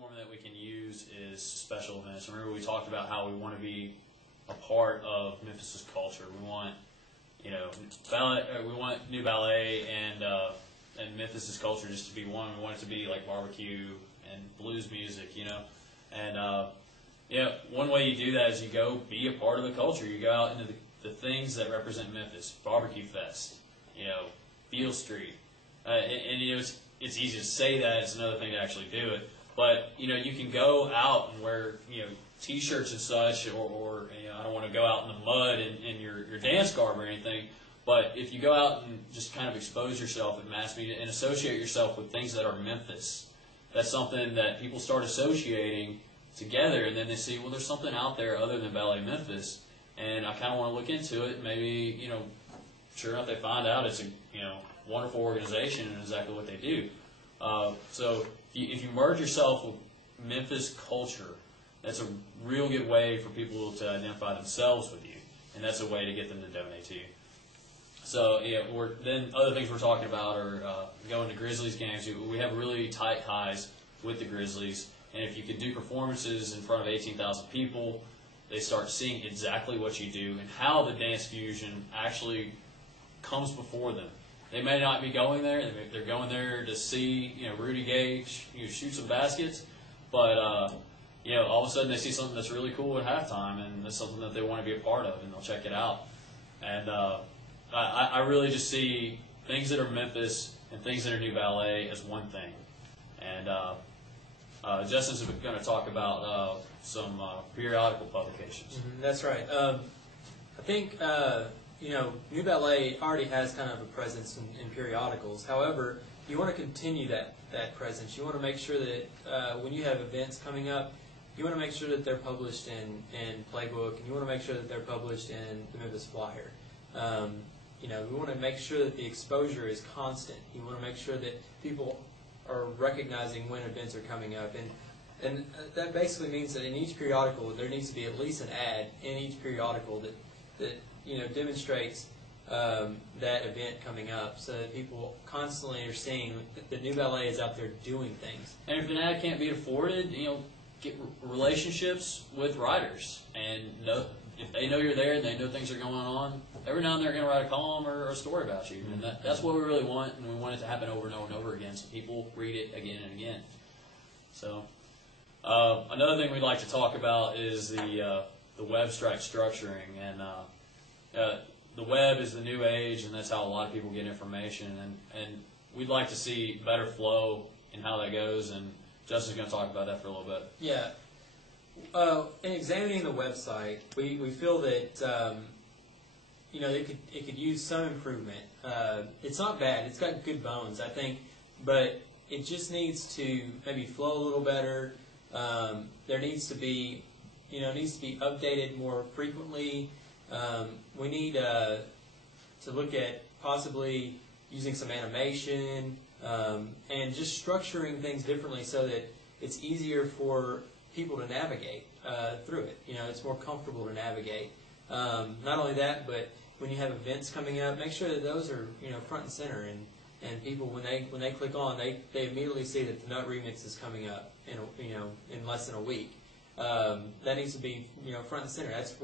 form that we can use is special events. Remember, we talked about how we want to be a part of Memphis's culture. We want, ballet. We want new ballet and Memphis's culture just to be one. We want it to be like barbecue and blues music, And one way you do that is you go be a part of the culture. You go out into the things that represent Memphis. Barbecue Fest, Beale Street, it's easy to say that. It's another thing to actually do it. But you can go out and wear T-shirts and such, or I don't want to go out in the mud in your dance garb or anything. But if you go out and just kind of expose yourself in mass media and associate yourself with things that are Memphis, that's something that people start associating together, and then they see, well, there's something out there other than Ballet Memphis, and I kind of want to look into it. Maybe sure enough, they find out it's a wonderful organization and exactly what they do. So if you merge yourself with Memphis culture, that's a real good way for people to identify themselves with you, and that's a way to get them to donate to you. So then other things we're talking about are going to Grizzlies games. We have really tight ties with the Grizzlies, and if you can do performances in front of 18,000 people, they start seeing exactly what you do and how the dance fusion actually comes before them. They may not be going there; they're going there to see Rudy Gage shoot some baskets, but all of a sudden they see something that's really cool at halftime, and that's something that they want to be a part of, and they'll check it out. And I really just see things that are Memphis and things that are New Ballet as one thing. And Justin's going to talk about some periodical publications. That's right. I think New Ballet already has kind of a presence in periodicals. However, you want to continue that presence. You want to make sure that when you have events coming up, you want to make sure that they're published in Playbook, and you want to make sure that they're published in the Memphis Flyer. We want to make sure that the exposure is constant. You want to make sure that people are recognizing when events are coming up, and that basically means that in each periodical there needs to be at least an ad in each periodical that demonstrates that event coming up, so that people constantly are seeing that the New Ballet is out there doing things. And if an ad can't be afforded, get relationships with writers, and if they know you're there and they know things are going on, every now and then they're going to write a column or a story about you. And that's what we really want, and we want it to happen over and over and over again, so people read it again and again. So another thing we'd like to talk about is the web structuring. And the web is the new age, and that's how a lot of people get information. And we'd like to see better flow in how that goes, and Justin's going to talk about that for a little bit. Yeah. In examining the website, we feel that it could use some improvement. It's not bad; it's got good bones, I think, but it just needs to maybe flow a little better. There needs to be, updated more frequently. We need to look at possibly using some animation and just structuring things differently so that it's easier for people to navigate through it. It's more comfortable to navigate. Not only that, but when you have events coming up, make sure that those are front and center, and people when they click on, they immediately see that the Nut Remix is coming up in less than a week. That needs to be front and center. That's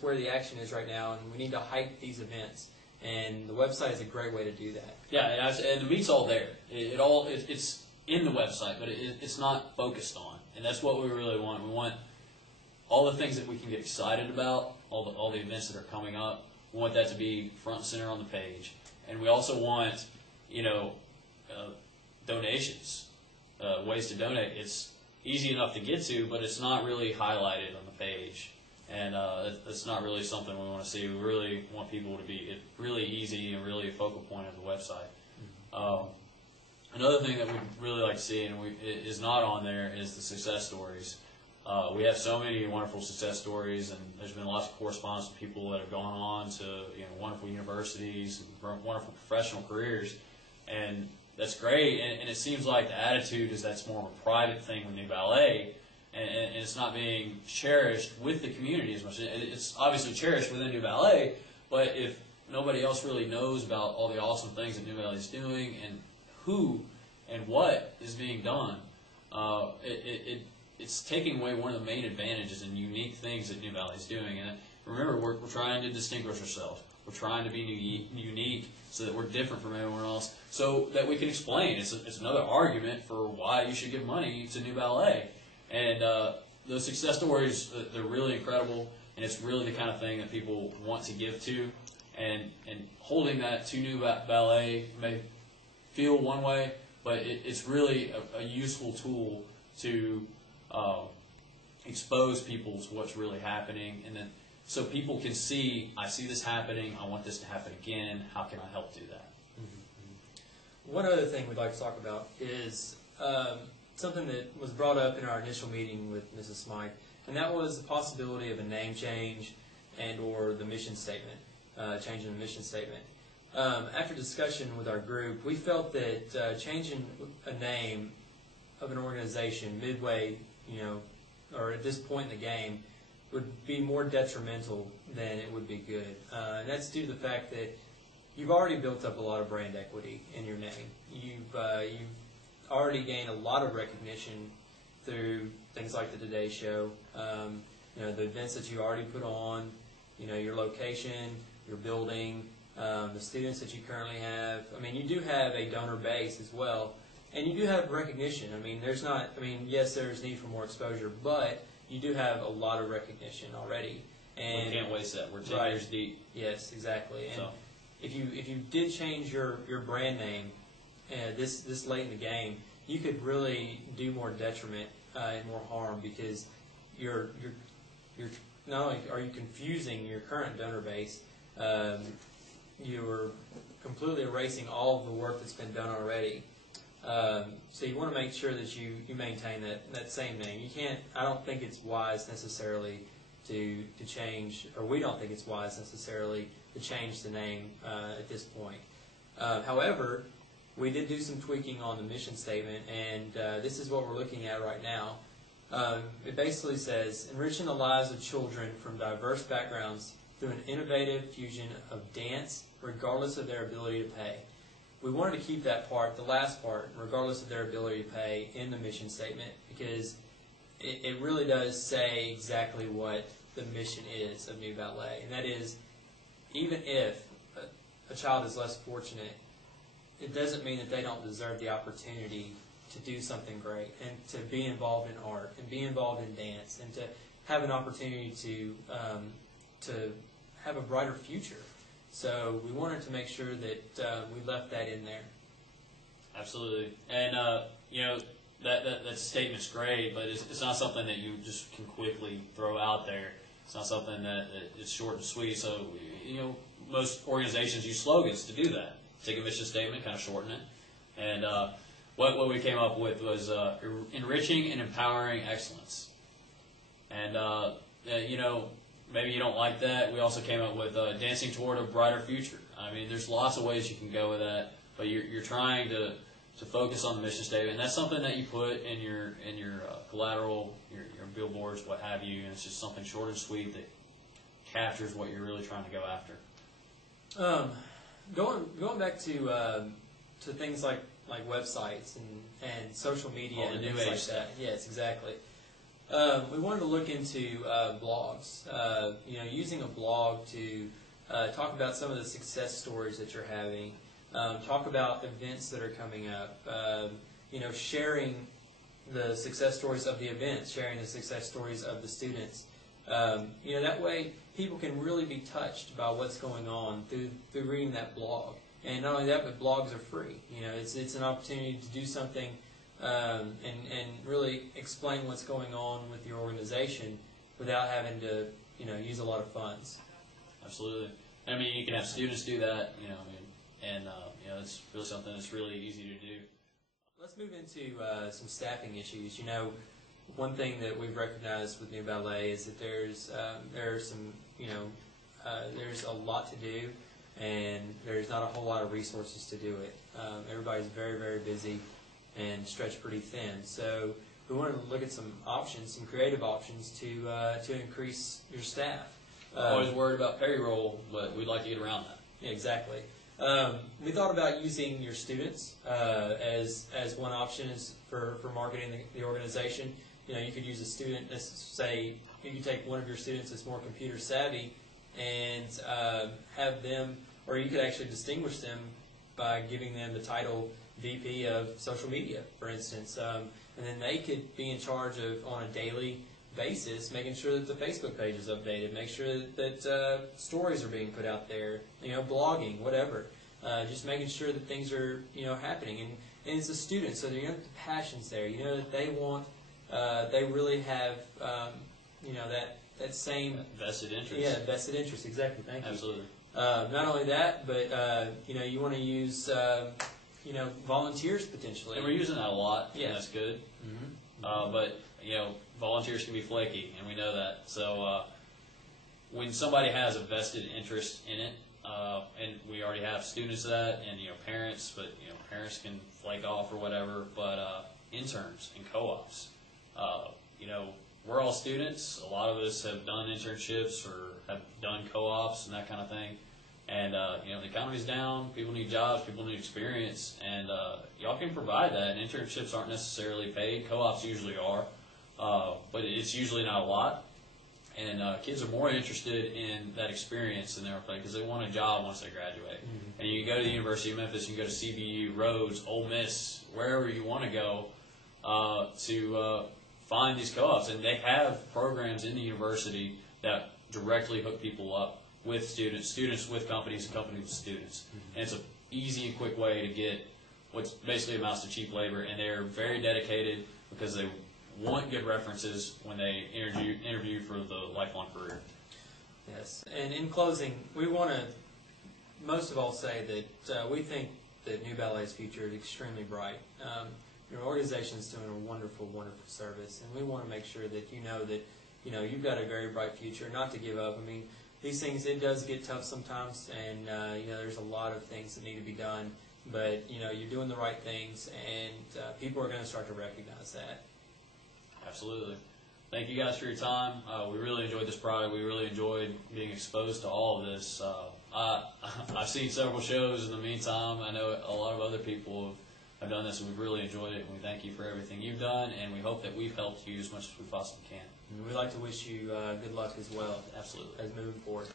where the action is right now, and we need to hype these events. And the website is a great way to do that. Yeah, and the meat's all there. It's in the website, but it's not focused on. And that's what we really want. We want all the things that we can get excited about, all the events that are coming up. We want that to be front and center on the page. And we also want, donations, ways to donate. It's easy enough to get to, but it's not really highlighted on the page. And it's not really something we want to see. We really want people to be really easy and really a focal point of the website. Another thing that we'd really like to see, and is not on there, is the success stories. We have so many wonderful success stories, and there's been lots of correspondence with people that have gone on to wonderful universities, and wonderful professional careers, and that's great. And it seems like the attitude is that's more of a private thing with New Ballet, and it's not being cherished with the community as much. It's obviously cherished within New Ballet, but if nobody else really knows about all the awesome things that New Ballet is doing and who and what is being done, it's taking away one of the main advantages and unique things that New Ballet is doing. And remember, we're trying to distinguish ourselves. We're trying to be unique so that we're different from everyone else, so that we can explain. It's another argument for why you should give money to New Ballet. And those success stories, they're really incredible, and it's really the kind of thing that people want to give to. And holding that to New Ballet may feel one way, but it's really a useful tool to expose people to what's really happening, and then so people can see, I see this happening, I want this to happen again, how can I help do that? Mm-hmm. One other thing we'd like to talk about is something that was brought up in our initial meeting with Mrs. Smythe, and that was the possibility of a name change and or the mission statement, changing the mission statement. After discussion with our group, we felt that changing a name of an organization midway, or at this point in the game, would be more detrimental than it would be good. And that's due to the fact that you've already built up a lot of brand equity in your name. You've already gained a lot of recognition through things like the Today Show, the events that you already put on, your location, your building, the students that you currently have. I mean, you do have a donor base as well, and you do have recognition. I mean, yes, there's need for more exposure, but you do have a lot of recognition already. And we can't waste that. We're 10 years deep. Yes, exactly. And so, if you did change your brand name this late in the game, you could really do more detriment and more harm, because you're not only are you confusing your current donor base, you're completely erasing all of the work that's been done already. So you want to make sure that you maintain that same name. You can't. I don't think it's wise necessarily to change, or we don't think it's wise necessarily to change the name at this point. However, we did do some tweaking on the mission statement, and this is what we're looking at right now. It basically says, enriching the lives of children from diverse backgrounds through an innovative fusion of dance, regardless of their ability to pay. We wanted to keep that part, the last part, regardless of their ability to pay, in the mission statement, because it really does say exactly what the mission is of New Ballet. And that is, even if a child is less fortunate, it doesn't mean that they don't deserve the opportunity to do something great, and to be involved in art, and be involved in dance, and to have an opportunity to have a brighter future. So we wanted to make sure that we left that in there. Absolutely. And, that statement's great, but it's not something that you just can quickly throw out there. It's not something that is short and sweet. So, most organizations use slogans to do that. Take a mission statement, kind of shorten it. And what we came up with was enriching and empowering excellence. And, maybe you don't like that. We also came up with dancing toward a brighter future. I mean, there's lots of ways you can go with that, but you're trying to focus on the mission statement. And that's something that you put in your collateral, your billboards, what have you, and it's just something short and sweet that captures what you're really trying to go after. Going back to things like websites and social media and things like that. Yes, exactly. We wanted to look into blogs. Using a blog to talk about some of the success stories that you're having. Talk about events that are coming up. Sharing the success stories of the events, sharing the success stories of the students. That way people can really be touched by what's going on through reading that blog. And not only that, but blogs are free. It's an opportunity to do something and really explain what's going on with your organization without having to use a lot of funds. Absolutely. I mean, you can have students do that. It's really something that's really easy to do. Let's move into some staffing issues. One thing that we've recognized with New Ballet is that there's a lot to do, and there's not a whole lot of resources to do it. Everybody's very, very busy and stretched pretty thin. So we wanted to look at some options, some creative options to increase your staff. Always worried about payroll, but we'd like to get around that. Yeah, exactly. We thought about using your students as one option for marketing the organization. You know, you could use a student, let's say you could take one of your students that's more computer savvy and have them, or you could actually distinguish them by giving them the title VP of social media, for instance. And then they could be in charge of, on a daily basis, making sure that the Facebook page is updated, make sure that stories are being put out there, you know, blogging, whatever. Just making sure that things are, you know, happening. And it's a student, so you know the passion's there. You know that they want, they really have, you know, that same vested interest. Yeah, vested interest. Exactly. Thank you. Absolutely. Not only that, but you know, you want to use, you know, volunteers potentially. And we're using that a lot. Yeah, and that's good. Mm-hmm. But you know, volunteers can be flaky, and we know that. So when somebody has a vested interest in it, and we already have students of that, and you know, parents, but you know, parents can flake off or whatever. But interns and co-ops, you know, we're all students. A lot of us have done internships or have done co-ops and that kind of thing. And you know, the economy's down. People need jobs. People need experience, and y'all can provide that. And internships aren't necessarily paid. Co-ops usually are, but it's usually not a lot. And kids are more interested in that experience than they are playing because they want a job once they graduate. Mm-hmm. And you go to the University of Memphis, you can go to CBU, Rhodes, Ole Miss, wherever you want to go to find these co-ops. And they have programs in the university that directly hook people up with students, students with companies, and companies with students. Mm-hmm. And it's an easy and quick way to get what's basically amounts to cheap labor. And they're very dedicated because they want good references when they interview for the lifelong career. Yes, and in closing, we want to most of all say that we think that New Ballet's future is extremely bright. Your organization is doing a wonderful, wonderful service, and we want to make sure that you know you've got a very bright future. Not to give up. I mean, these things, it does get tough sometimes, and you know, there's a lot of things that need to be done. But you know, you're doing the right things, and people are going to start to recognize that. Absolutely. Thank you guys for your time. We really enjoyed this product. We really enjoyed being exposed to all of this. I've seen several shows in the meantime. I know a lot of other people have done this, and we've really enjoyed it. And we thank you for everything you've done, and we hope that we've helped you as much as we possibly can. And we'd like to wish you good luck as well. Absolutely. As moving forward.